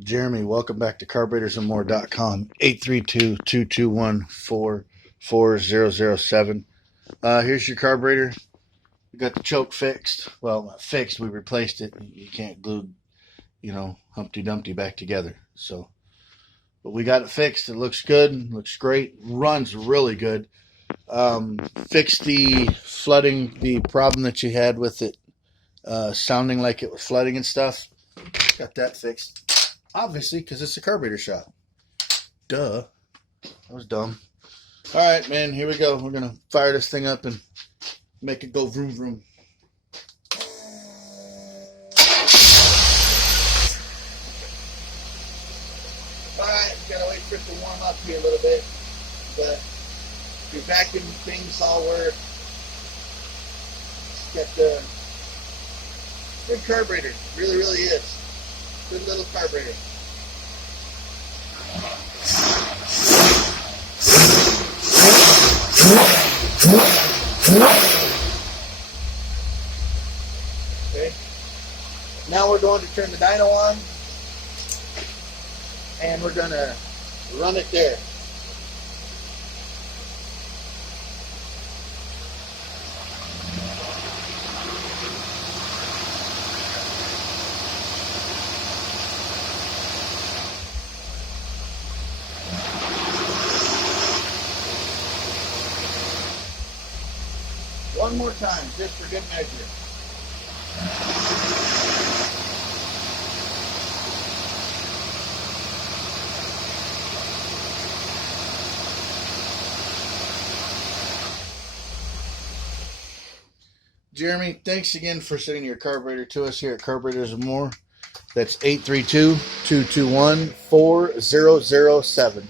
Jeremy, welcome back to carburetorsandmore.com. 832-221-440007. Here's your carburetor. We got the choke fixed. Well, not fixed. We replaced it. You can't glue, Humpty Dumpty back together. But we got it fixed. It looks good. Looks great. Runs really good. Fixed the flooding, the problem that you had with it sounding like it was flooding and stuff. Got that fixed. Obviously, because it's a carburetor shop. Duh. That was dumb. All right, man. Here we go. We're going to fire this thing up and make it go vroom vroom. All right. Got to wait for it to warm up here a little bit. But your vacuum things all work. It's got the good carburetor. Really, really is. Good little carburetor. Okay. Now we're going to turn the dyno on, and we're going to run it there. One more time, just for good measure. Jeremy, thanks again for sending your carburetor to us here at Carburetors and More. That's 832-221-4007.